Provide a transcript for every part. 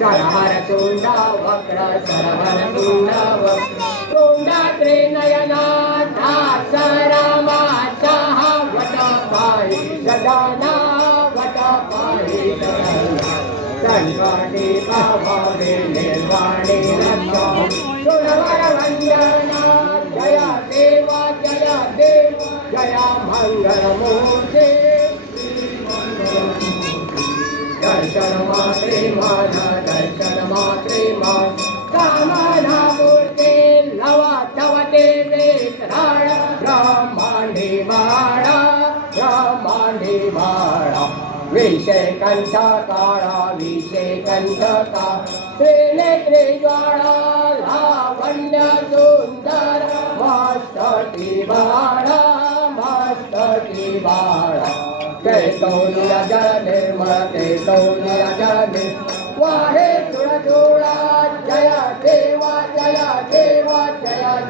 सरहर तुंडा वक्र सरहर तुंडा वक्र तुंडा त्रिनयना दासरामाचा वटपाई गजाना वटपाई संकटी पावने निर्वाणे रक्षा सुरवर वंदना जया देवा जया देव जया मंगल मूर्ति दर्शन मात्रे माना दर्शन मात्रे मान कामना मूर्ते लवा तवते वेत्राळ ब्रह्मांडी बाळा ब्रह्मांडी बाळा विषय कंठ काळा विषय कंठ का त्रिनेत्रे ज्वाळा लावण्य सुंदर मस्तकी बाळा मस्तकी बाळा जय कौलिया जल निर्मळ जय कौलिया जल निर्मळ वाहे तुळा जय देवा जय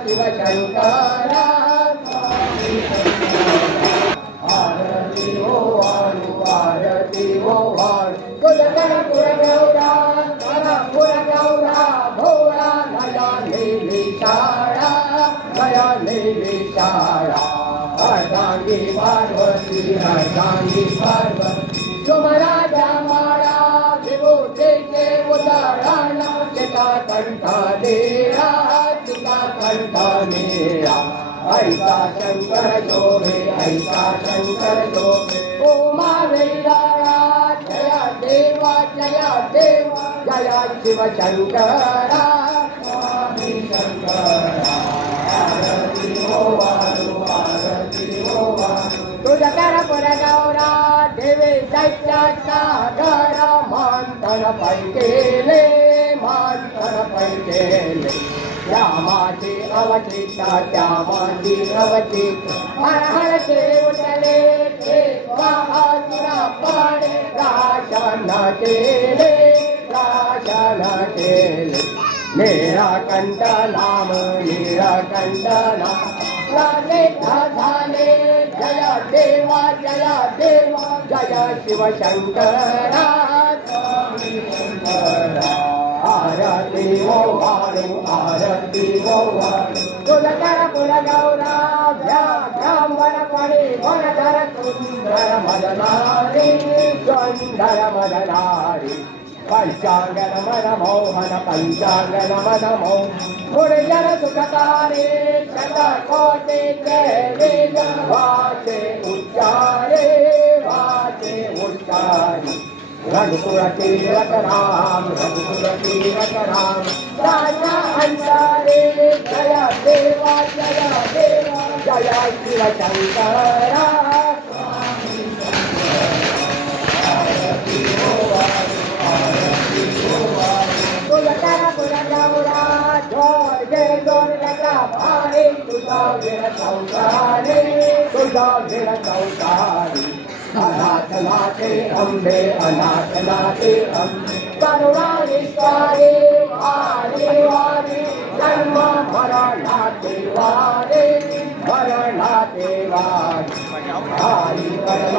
शिवशंकरा आरती हो वाणू आरती हो वाणू तुझ गौरा भोळा गया नेली शाळा अर्धांगी पार्वती सुमराजा माळा विभूतीचे उदाहरण चिता कंठ देरा चिता कंठ नेरा ऐसा शंकर शोभे ओमा वेदाळा जया देवा जया शिव शंकरा स्वामी शंकरा आरती हो तुझ कर पुर गौरा देवे दैत्याचा घर मंथन पैकेले रामाची अवचिता त्यामाची अवचित हर हर के उठले असुरा पण राशन केले निराकंठ नाम झाले जय देवा जय शिवशंकरा आरती हो वाणू तुझ कर पुर गौरा वनपणी वनधर सुंदर मदनारी पंचांगन मन मोहन पंचांगन मन मोहन गुरुजन सुखकारी शतकोटि जय वाचे उच्चारे रघुकुल तीरथ राम राजा अंतरे जय देवा जय शिव शंकरा अनाथनाथे अम्बे अनाथनाथे अम्बे करुणानिस्वारे वारे जन्म मरणाते वारे हरी कर